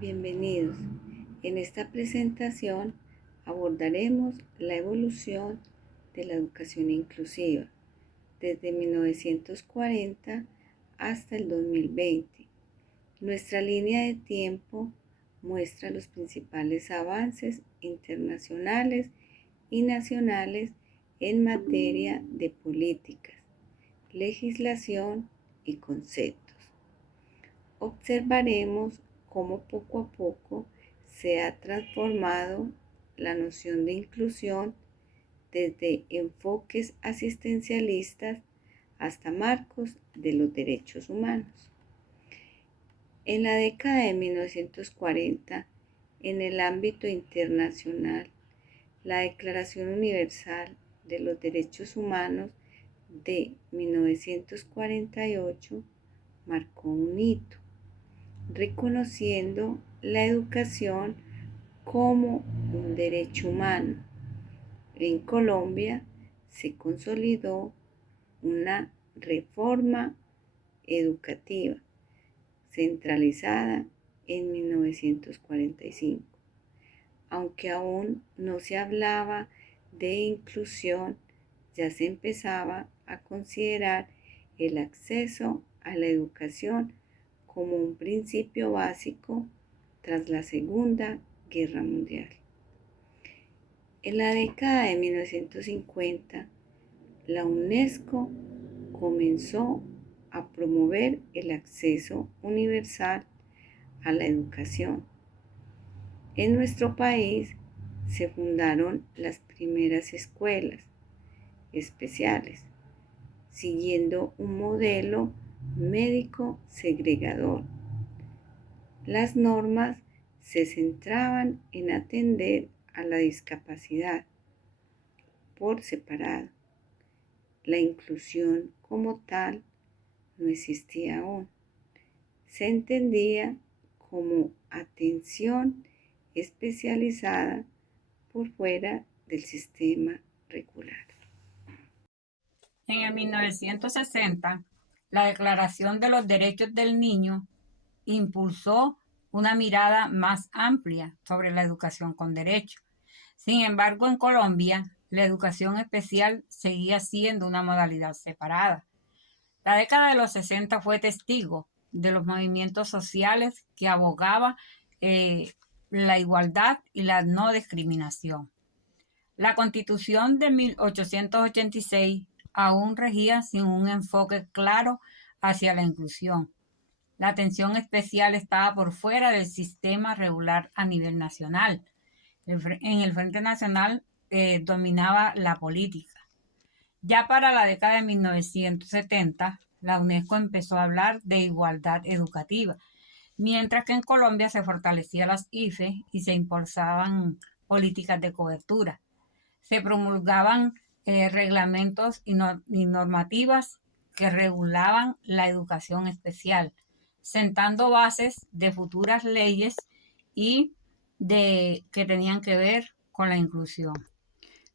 Bienvenidos. En esta presentación abordaremos la evolución de la educación inclusiva desde 1940 hasta el 2020. Nuestra línea de tiempo muestra los principales avances internacionales y nacionales en materia de políticas, legislación y conceptos. Observaremos cómo poco a poco se ha transformado la noción de inclusión desde enfoques asistencialistas hasta marcos de los derechos humanos. En la década de 1940, en el ámbito internacional, la Declaración Universal de los Derechos Humanos de 1948 marcó un hito, reconociendo la educación como un derecho humano. En Colombia se consolidó una reforma educativa centralizada en 1945. Aunque aún no se hablaba de inclusión, ya se empezaba a considerar el acceso a la educación como un principio básico tras la Segunda Guerra Mundial. En la década de 1950, la UNESCO comenzó a promover el acceso universal a la educación. En nuestro país se fundaron las primeras escuelas especiales, siguiendo un modelo médico segregador. Las normas se centraban en atender a la discapacidad por separado. La inclusión como tal no existía aún. Se entendía como atención especializada por fuera del sistema regular. En el 1960, la Declaración de los Derechos del Niño impulsó una mirada más amplia sobre la educación con derecho. Sin embargo, en Colombia, la educación especial seguía siendo una modalidad separada. La década de los 60 fue testigo de los movimientos sociales que abogaban la igualdad y la no discriminación. La Constitución de 1886 aún regía sin un enfoque claro hacia la inclusión. La atención especial estaba por fuera del sistema regular a nivel nacional. En el Frente Nacional dominaba la política. Ya para la década de 1970, la UNESCO empezó a hablar de igualdad educativa, mientras que en Colombia se fortalecían las IFE y se impulsaban políticas de cobertura. Se promulgaban reglamentos y normativas que regulaban la educación especial, sentando bases de futuras leyes y que tenían que ver con la inclusión.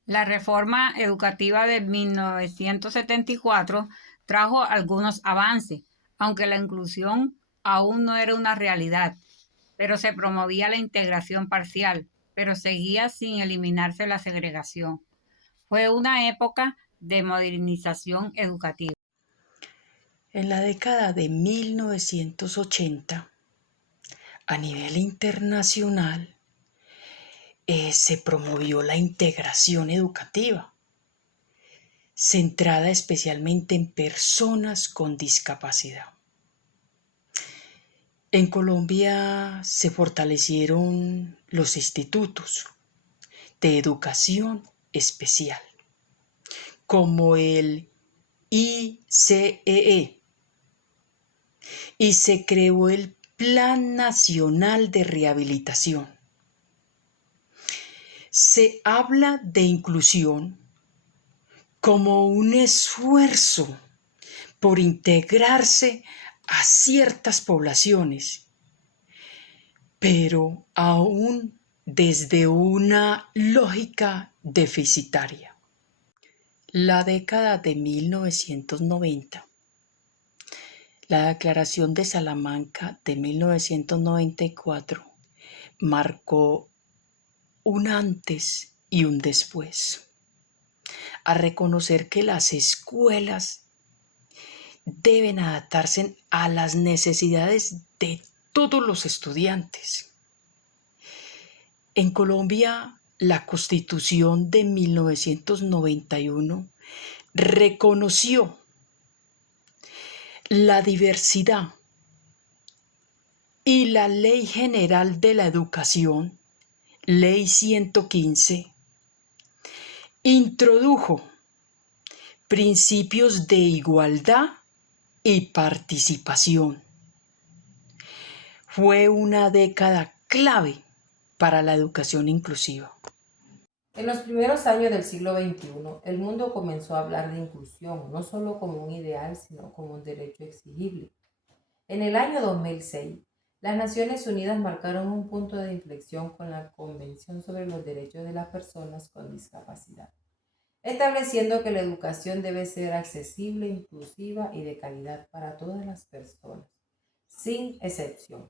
La reforma educativa de 1974 trajo algunos avances, aunque la inclusión aún no era una realidad, pero se promovía la integración parcial, pero seguía sin eliminarse la segregación. Fue una época de modernización educativa. En la década de 1980, a nivel internacional, se promovió la integración educativa, centrada especialmente en personas con discapacidad. En Colombia se fortalecieron los institutos de educación especial, como el ICEE, y se creó el Plan Nacional de Rehabilitación. Se habla de inclusión como un esfuerzo por integrarse a ciertas poblaciones, pero aún desde una lógica deficitaria. La década de 1990, la Declaración de Salamanca de 1994 marcó un antes y un después, a reconocer que las escuelas deben adaptarse a las necesidades de todos los estudiantes. En Colombia, la Constitución de 1991 reconoció la diversidad y la Ley General de la Educación, Ley 115, introdujo principios de igualdad y participación. Fue una década clave para la educación inclusiva. En los primeros años del siglo XXI, el mundo comenzó a hablar de inclusión, no solo como un ideal, sino como un derecho exigible. En el año 2006, las Naciones Unidas marcaron un punto de inflexión con la Convención sobre los Derechos de las Personas con Discapacidad, estableciendo que la educación debe ser accesible, inclusiva y de calidad para todas las personas, sin excepción.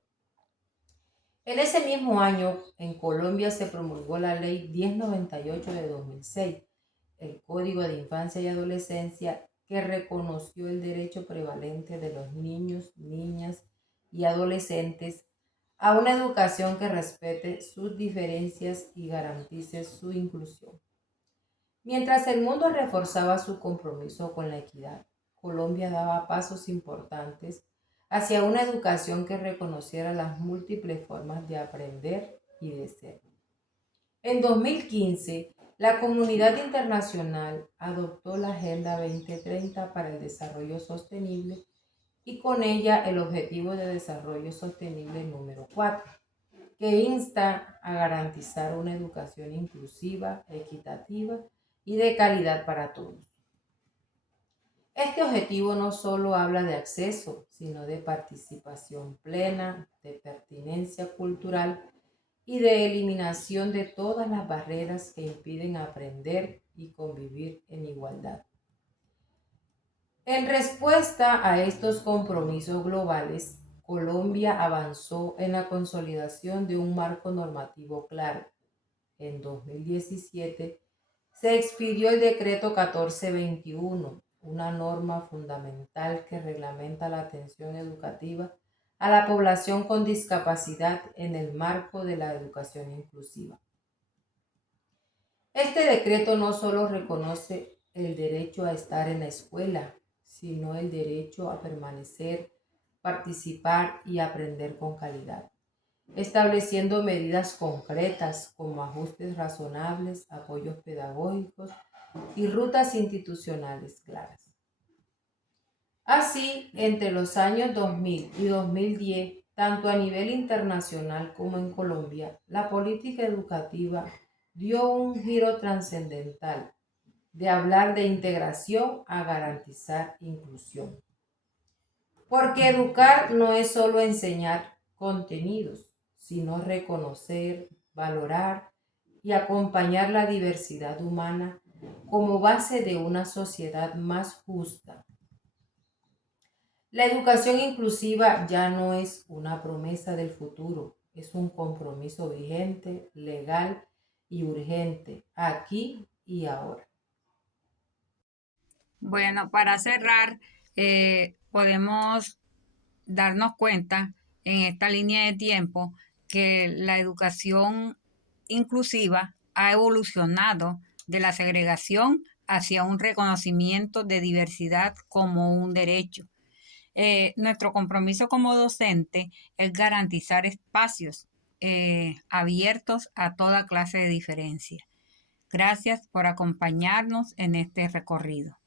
En ese mismo año, en Colombia se promulgó la Ley 1098 de 2006, el Código de Infancia y Adolescencia, que reconoció el derecho prevalente de los niños, niñas y adolescentes a una educación que respete sus diferencias y garantice su inclusión. Mientras el mundo reforzaba su compromiso con la equidad, Colombia daba pasos importantes hacia una educación que reconociera las múltiples formas de aprender y de ser. En 2015, la comunidad internacional adoptó la Agenda 2030 para el Desarrollo Sostenible y con ella el Objetivo de Desarrollo Sostenible número 4, que insta a garantizar una educación inclusiva, equitativa y de calidad para todos. Este objetivo no solo habla de acceso, sino de participación plena, de pertinencia cultural y de eliminación de todas las barreras que impiden aprender y convivir en igualdad. En respuesta a estos compromisos globales, Colombia avanzó en la consolidación de un marco normativo claro. En 2017 se expidió el Decreto 1421, una norma fundamental que reglamenta la atención educativa a la población con discapacidad en el marco de la educación inclusiva. Este decreto no solo reconoce el derecho a estar en la escuela, sino el derecho a permanecer, participar y aprender con calidad, estableciendo medidas concretas como ajustes razonables, apoyos pedagógicos y rutas institucionales claras. Así, entre los años 2000 y 2010, tanto a nivel internacional como en Colombia, la política educativa dio un giro trascendental de hablar de integración a garantizar inclusión. Porque educar no es solo enseñar contenidos, sino reconocer, valorar y acompañar la diversidad humana como base de una sociedad más justa. La educación inclusiva ya no es una promesa del futuro, es un compromiso vigente, legal y urgente, aquí y ahora. Bueno, para cerrar, podemos darnos cuenta en esta línea de tiempo que la educación inclusiva ha evolucionado de la segregación hacia un reconocimiento de diversidad como un derecho. Nuestro compromiso como docente es garantizar espacios abiertos a toda clase de diferencia. Gracias por acompañarnos en este recorrido.